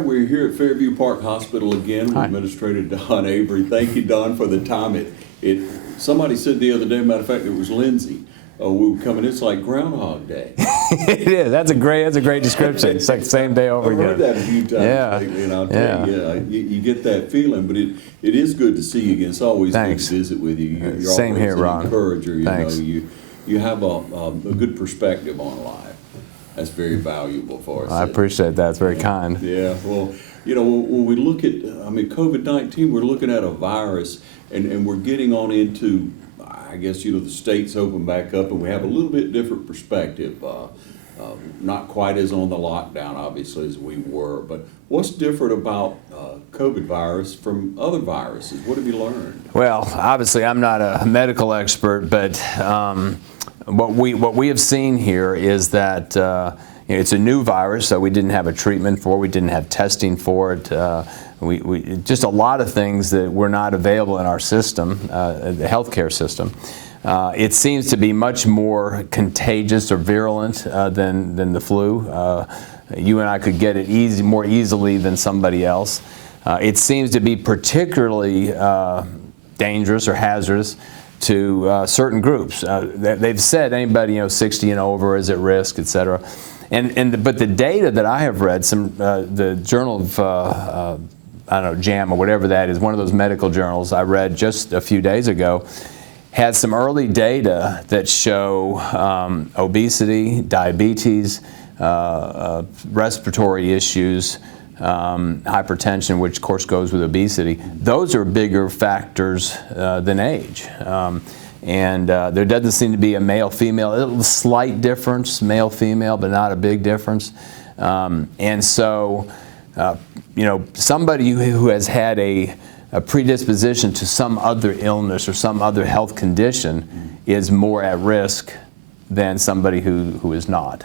right, we're here at Fairview Park Hospital again with Hi. Administrator Don Avery. Thank you, Don, for the time. Somebody said the other day, matter of fact, it was Lindsay. We were coming, it's like Groundhog Day. It is. That's a great description. It's like the same day over I've again. heard that a few times lately, and I'll tell you, get that feeling. But it is good to see you again. It's always Thanks. good to visit with you. You're Same always here, an Ron. encourager. Thanks. You have a good perspective on life. That's very valuable for us. I appreciate that. It's very kind. Yeah, well, when we look at, COVID-19, we're looking at a virus, and we're getting on into, I guess, the states open back up, and we have a little bit different perspective. Not quite as on the lockdown, obviously, as we were, but what's different about COVID virus from other viruses? What have you learned? Well, obviously, I'm not a medical expert, but what we have seen here is that it's a new virus that we didn't have a treatment for, we didn't have testing for it. We just a lot of things that were not available in our system, the healthcare system. It seems to be much more contagious or virulent than the flu. You and I could get it more easily than somebody else. It seems to be particularly dangerous or hazardous to certain groups. They've said anybody 60 and over is at risk, et cetera. But the data that I have read, the Journal of I don't know, JAMA, whatever that is, one of those medical journals I read just a few days ago, had some early data that show obesity, diabetes, respiratory issues, hypertension, which of course goes with obesity. Those are bigger factors than age. There doesn't seem to be a male-female, a slight difference, male-female, but not a big difference. Somebody who has had a predisposition to some other illness or some other health condition is more at risk than somebody who is not.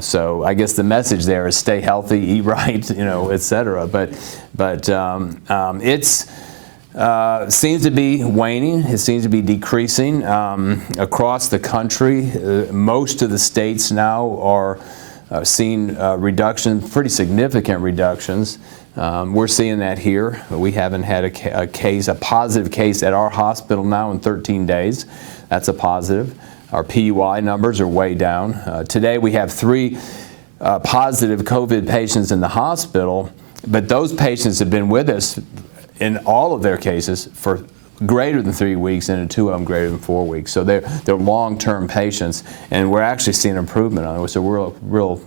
So I guess the message there is stay healthy, eat right, et cetera. But it's seems to be waning. It seems to be decreasing across the country. Most of the states now are seeing pretty significant reductions. We're seeing that here. We haven't had a positive case at our hospital now in 13 days. That's a positive. Our PUI numbers are way down. Today we have 3 positive COVID patients in the hospital, but those patients have been with us in all of their cases for greater than 3 weeks, and in 2 of them greater than 4 weeks. So they're long-term patients, and we're actually seeing improvement on it. So we're real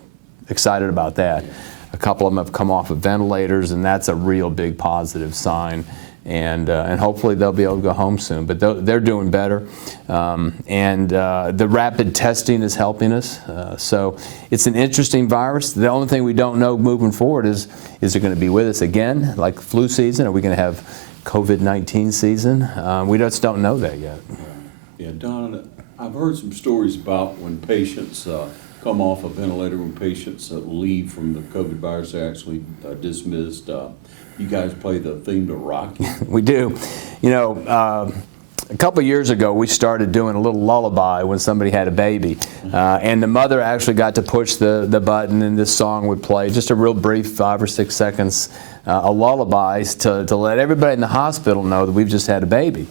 excited about that. A couple of them have come off of ventilators, and that's a real big positive sign. And hopefully they'll be able to go home soon. But they're doing better. The rapid testing is helping us. So it's an interesting virus. The only thing we don't know moving forward is it going to be with us again, like flu season? Are we going to have COVID-19 season? We just don't know that yet. Yeah, Don, I've heard some stories about when patients come off a ventilator, when patients leave from the COVID virus, they're actually dismissed. You guys play the theme to Rocky? We do. A couple of years ago, we started doing a little lullaby when somebody had a baby. And the mother actually got to push the button, and this song would play, just a real brief 5 or 6 seconds, a lullaby to let everybody in the hospital know that we've just had a baby.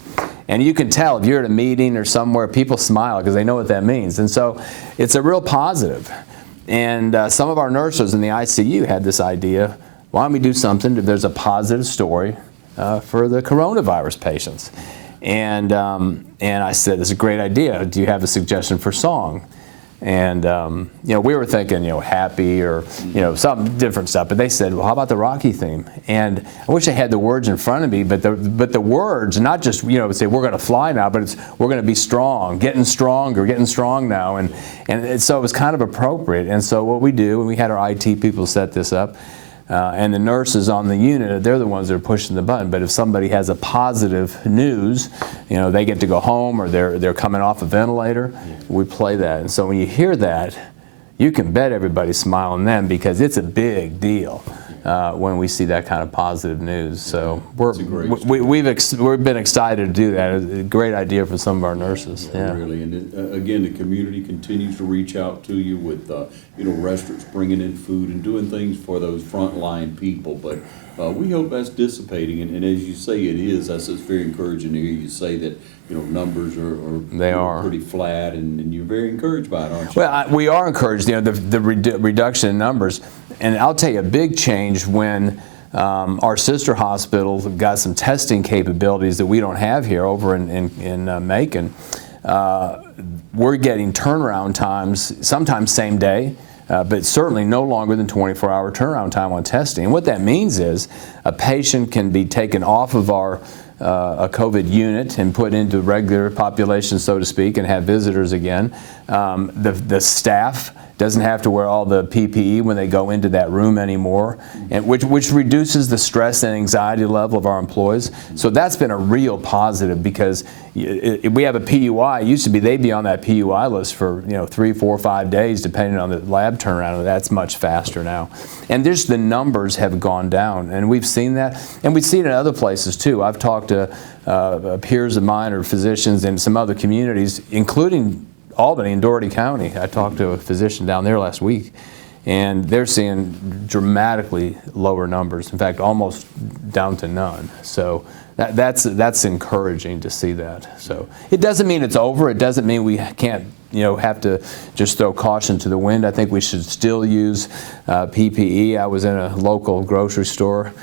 And you can tell if you're at a meeting or somewhere, people smile because they know what that means. And so it's a real positive. And some of our nurses in the ICU had this idea, why don't we do something if there's a positive story for the coronavirus patients? And I said, it's a great idea. Do you have a suggestion for song? And we were thinking, happy or some different stuff. But they said, well, how about the Rocky theme? And I wish I had the words in front of me. But the words, not just say we're going to fly now, but it's we're going to be strong, getting stronger, getting strong now. And so it was kind of appropriate. And so what we do, and we had our IT people set this up. And the nurses on the unit, they're the ones that are pushing the button. But if somebody has a positive news, they get to go home or they're coming off a ventilator, we play that. And so when you hear that, you can bet everybody's smiling then because it's a big deal. when we see that kind of positive news. So That's a great we've been excited to do that. It's a great idea for some of our nurses. Yeah, really. And again, the community continues to reach out to you with, restaurants bringing in food and doing things for those frontline people. But we hope that's dissipating. And as you say, it is. It's very encouraging to hear you say that, numbers are pretty flat, and you're very encouraged by it, aren't you? Well, we are encouraged. The reduction in numbers. And I'll tell you a big change when our sister hospital got some testing capabilities that we don't have here over in Macon. We're getting turnaround times, sometimes same day, but certainly no longer than 24-hour turnaround time on testing. And what that means is a patient can be taken off of our a COVID unit and put into regular population, so to speak, and have visitors again. The staff doesn't have to wear all the PPE when they go into that room anymore, and which reduces the stress and anxiety level of our employees. So that's been a real positive, because we have a PUI. It used to be they'd be on that PUI list for 3, 4, 5 days, depending on the lab turnaround. That's much faster now. And there's the numbers have gone down, and we've seen that, and we've seen it in other places too. I've talked to peers of mine or physicians in some other communities, including Albany and Dougherty County. I talked to a physician down there last week, and they're seeing dramatically lower numbers. In fact, almost down to none. So that's encouraging to see that. So it doesn't mean it's over. It doesn't mean we can't have to just throw caution to the wind. I think we should still use PPE. I was in a local grocery store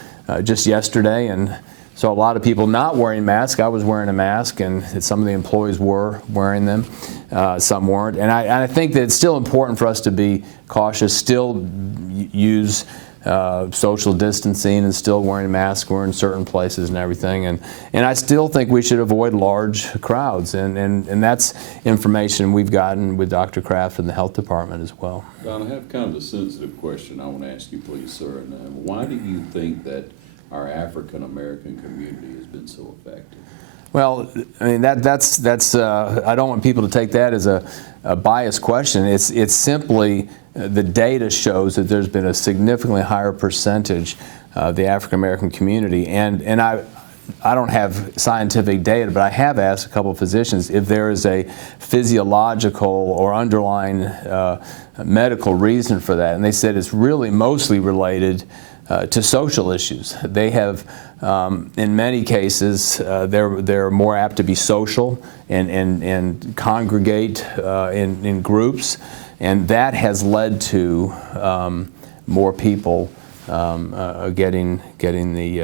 just yesterday, and saw a lot of people not wearing masks. I was wearing a mask, and some of the employees were wearing them. Some weren't. And I think that it's still important for us to be cautious, still use social distancing, and still wearing masks. We're in certain places and everything. And I still think we should avoid large crowds. And that's information we've gotten with Dr. Kraft and the health department as well. Don, I have kind of a sensitive question I want to ask you, please, sir. And why do you think that our African-American community has been so effective? Well, I mean, that's I don't want people to take that as a biased question. It's simply the data shows that there's been a significantly higher percentage of the African-American community. And I don't have scientific data, but I have asked a couple of physicians if there is a physiological or underlying medical reason for that. And they said it's really mostly related to social issues. They have, in many cases, they're more apt to be social and congregate in groups, and that has led to more people getting the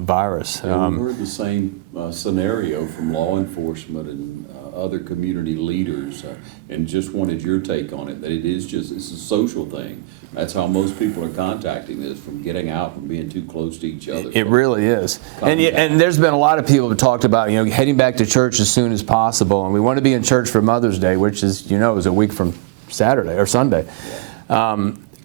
virus. We heard the same scenario from law enforcement and other community leaders, and just wanted your take on it, that it's a social thing. That's how most people are contacting this, from getting out and being too close to each other. It really is. And there's been a lot of people who talked about, heading back to church as soon as possible, and we want to be in church for Mother's Day, which is, is a week from Saturday or Sunday.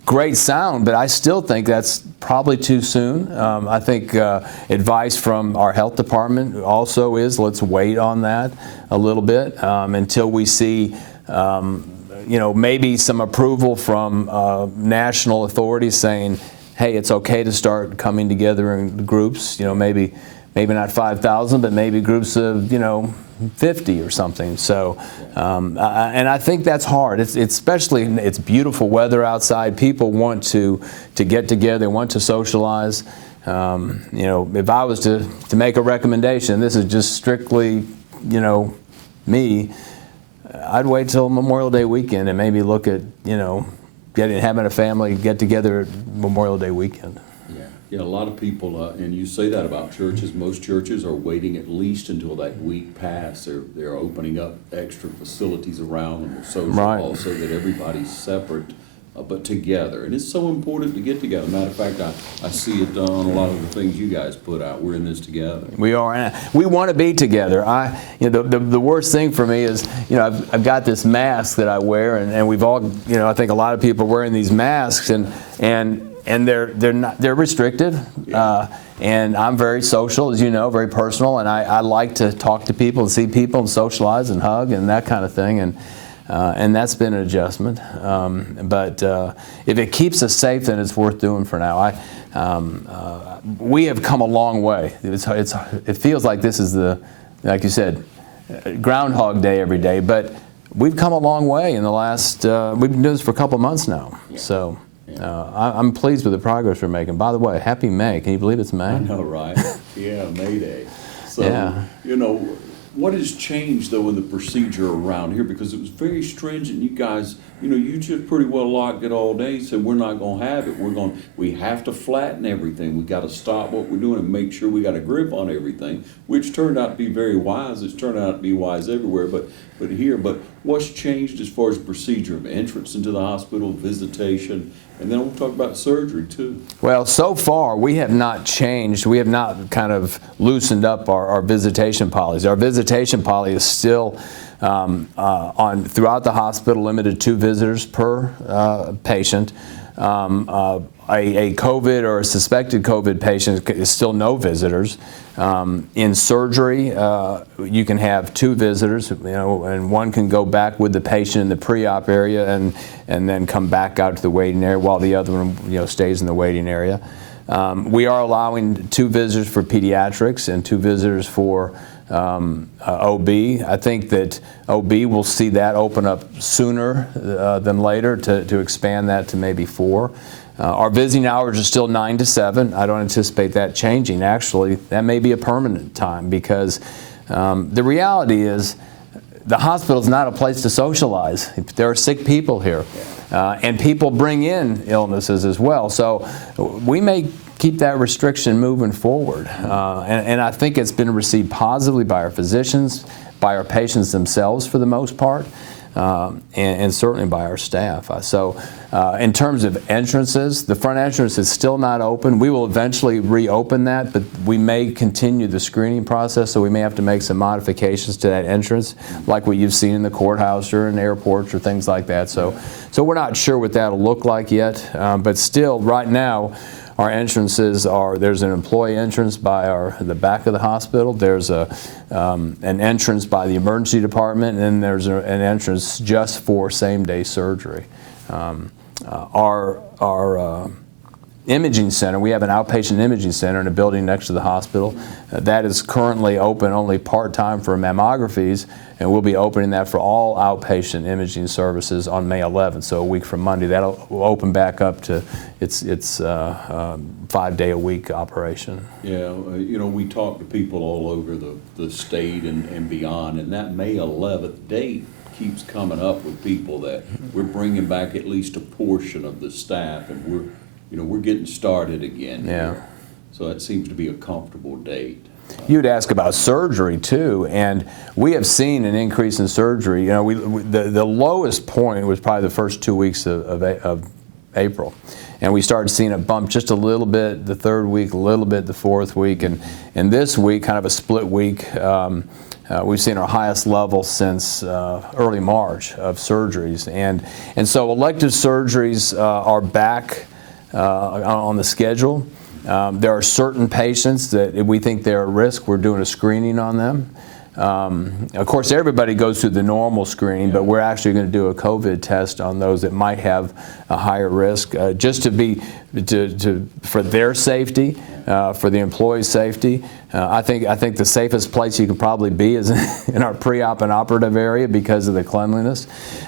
Great sound, but I still think that's probably too soon. I think advice from our health department also is, let's wait on that a little bit until we see maybe some approval from national authorities saying, hey, it's okay to start coming together in groups, maybe not 5,000, but maybe groups of, 50 or something. So, and I think that's hard. It's beautiful weather outside. People want to get together. They want to socialize. If I was to make a recommendation, this is just strictly, me, I'd wait till Memorial Day weekend and maybe look at, having a family get together at Memorial Day weekend. Yeah, a lot of people, and you say that about churches. Most churches are waiting at least until that week passes. They're opening up extra facilities around them, social halls, so that everybody's separate but together. And it's so important to get together. Matter of fact, I see it on a lot of the things you guys put out. We're in this together. We are. And we want to be together. The worst thing for me is, I've got this mask that I wear, and we've all, I think a lot of people are wearing these masks, and they're restrictive, and I'm very social, as you know, very personal, and I like to talk to people and see people and socialize and hug and that kind of thing, and that's been an adjustment. But if it keeps us safe, then it's worth doing for now. we have come a long way. It feels like this is like you said, Groundhog Day every day, but we've come a long way in the last, we've been doing this for a couple of months now. Yeah. So I'm pleased with the progress we're making. By the way, happy May. Can you believe it's May? I know, right? Yeah, May Day. So, Yeah. you know, what has changed, though, in the procedure around here? Because it was very stringent. You guys, you know, you just pretty well locked it all day, said we're not going to have it. We have to flatten everything. We got to stop what we're doing and make sure we got a grip on everything, which turned out to be very wise. It's turned out to be wise everywhere, but here. But what's changed as far as procedure of entrance into the hospital, visitation, and then we'll talk about surgery, too. Well, so far, we have not changed. We have not kind of loosened up our visitation policy. Our visitation policy is still throughout the hospital, limited to 2 visitors per patient. A COVID or a suspected COVID patient is still no visitors. In surgery, you can have 2 visitors, you know, and one can go back with the patient in the pre-op area and then come back out to the waiting area while the other one, you know, stays in the waiting area. We are allowing 2 visitors for pediatrics and 2 visitors for OB. I think that OB will see that open up sooner than later to expand that to maybe 4. Our visiting hours are still 9 to 7. I don't anticipate that changing. Actually, that may be a permanent time because the reality is the hospital is not a place to socialize. There are sick people here, and people bring in illnesses as well. So we may keep that restriction moving forward. And I think it's been received positively by our physicians, by our patients themselves for the most part, and certainly by our staff. So in terms of entrances, the front entrance is still not open. We will eventually reopen that, but we may continue the screening process, so we may have to make some modifications to that entrance, like what you've seen in the courthouse or in airports or things like that. So we're not sure what that'll look like yet, but still, right now, our entrances there's an employee entrance by the back of the hospital. There's an entrance by the emergency department, and then there's an entrance just for same-day surgery. Our imaging center, we have an outpatient imaging center in a building next to the hospital. That is currently open only part-time for mammographies, and we'll be opening that for all outpatient imaging services on May 11th, so a week from Monday. That'll open back up to its 5-day-a-week operation. Yeah, you know, we talk to people all over the state and beyond, and that May 11th date keeps coming up with people that we're bringing back at least a portion of the staff, and we're getting started again. Yeah. Here. So that seems to be a comfortable date. You'd ask about surgery too, and we have seen an increase in surgery. You know, the lowest point was probably the first 2 weeks of April, and we started seeing a bump just a little bit the 3rd week, a little bit the 4th week, and this week, kind of a split week. We've seen our highest level since early March of surgeries, and so elective surgeries are back on the schedule. There are certain patients that if we think they're at risk, we're doing a screening on them. Of course, everybody goes through the normal screening, but we're actually going to do a COVID test on those that might have a higher risk, just for their safety, for the employees' safety. I think the safest place you could probably be is in our pre-op and operative area because of the cleanliness.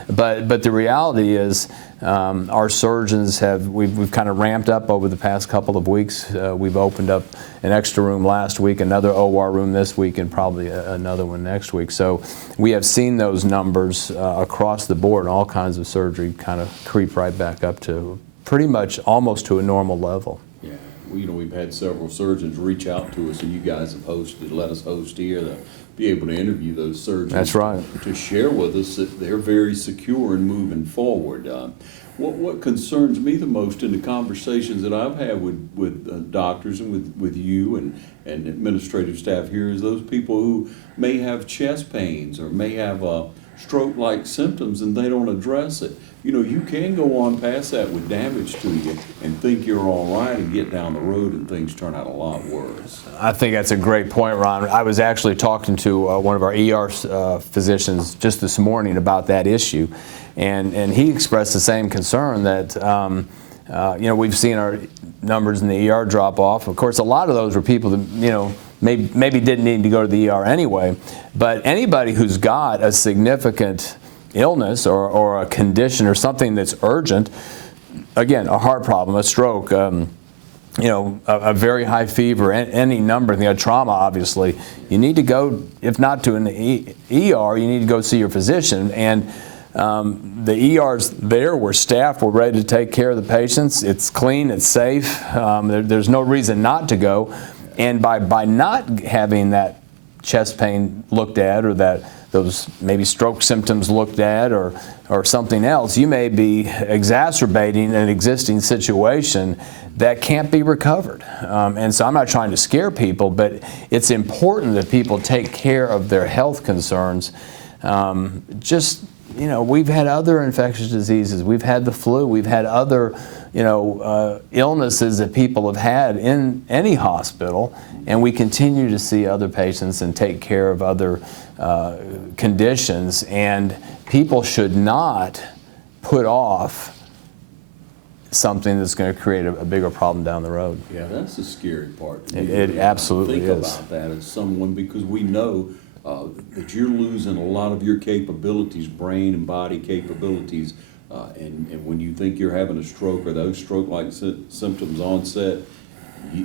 But the reality is, our surgeons we've kind of ramped up over the past couple of weeks. We've opened up an extra room last week, another OR room this week, and probably another one next week. So we have seen those numbers across the board, and all kinds of surgery kind of creep right back up to pretty much almost to a normal level. Yeah, we've had several surgeons reach out to us, and you guys have let us host here to be able to interview those surgeons. That's right. To share with us that they're very secure in moving forward. What concerns me the most in the conversations that I've had with doctors and with you and administrative staff here is those people who may have chest pains or may have stroke-like symptoms and they don't address it. You know, you can go on past that with damage to you and think you're all right and get down the road and things turn out a lot worse. I think that's a great point, Ron. I was actually talking to one of our ER physicians just this morning about that issue, and he expressed the same concern that We've seen our numbers in the ER drop off. Of course, a lot of those were people that, maybe didn't need to go to the ER anyway. But anybody who's got a significant illness or a condition or something that's urgent, again, a heart problem, a stroke, a very high fever, any number, a trauma, obviously, you need to go, if not to an ER, you need to go see your physician. And the ERs there were staffed, were ready to take care of the patients. It's clean, it's safe. There's no reason not to go. And by not having that chest pain looked at, or those maybe stroke symptoms looked at, or something else, you may be exacerbating an existing situation that can't be recovered. And so I'm not trying to scare people, but it's important that people take care of their health concerns. We've had other infectious diseases. We've had the flu. We've had other, illnesses that people have had in any hospital, and we continue to see other patients and take care of other conditions. And people should not put off something that's going to create a bigger problem down the road. Yeah, that's the scary part. It absolutely think is. about that as someone, because we know that you're losing a lot of your capabilities, brain and body capabilities, and when you think you're having a stroke or those stroke-like symptoms onset,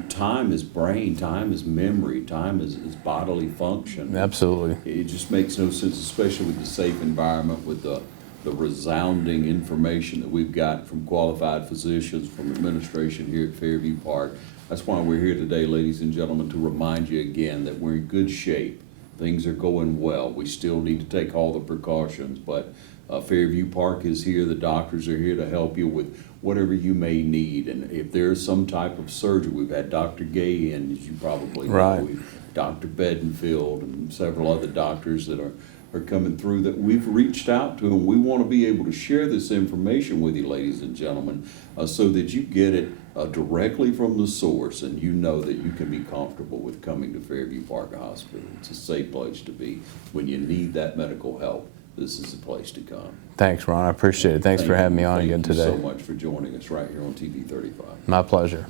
time is brain, time is memory, time is bodily function. Absolutely. It just makes no sense, especially with the safe environment, with the resounding information that we've got from qualified physicians, from administration here at Fairview Park. That's why we're here today, ladies and gentlemen, to remind you again that we're in good shape. Things are going well. We still need to take all the precautions, but Fairview Park is here. The doctors are here to help you with whatever you may need. And if there's some type of surgery, we've had Dr. Gay in, as you probably know. Right. Dr. Bedingfield and several other doctors that are coming through that we've reached out to, and we want to be able to share this information with you, ladies and gentlemen, so that you get it directly from the source, and you know that you can be comfortable with coming to Fairview Park Hospital. It's a safe place to be. When you need that medical help, this is the place to come. Thanks, Ron. I appreciate it. Thanks for having me on again today. Thank you so much for joining us right here on TV 35. My pleasure.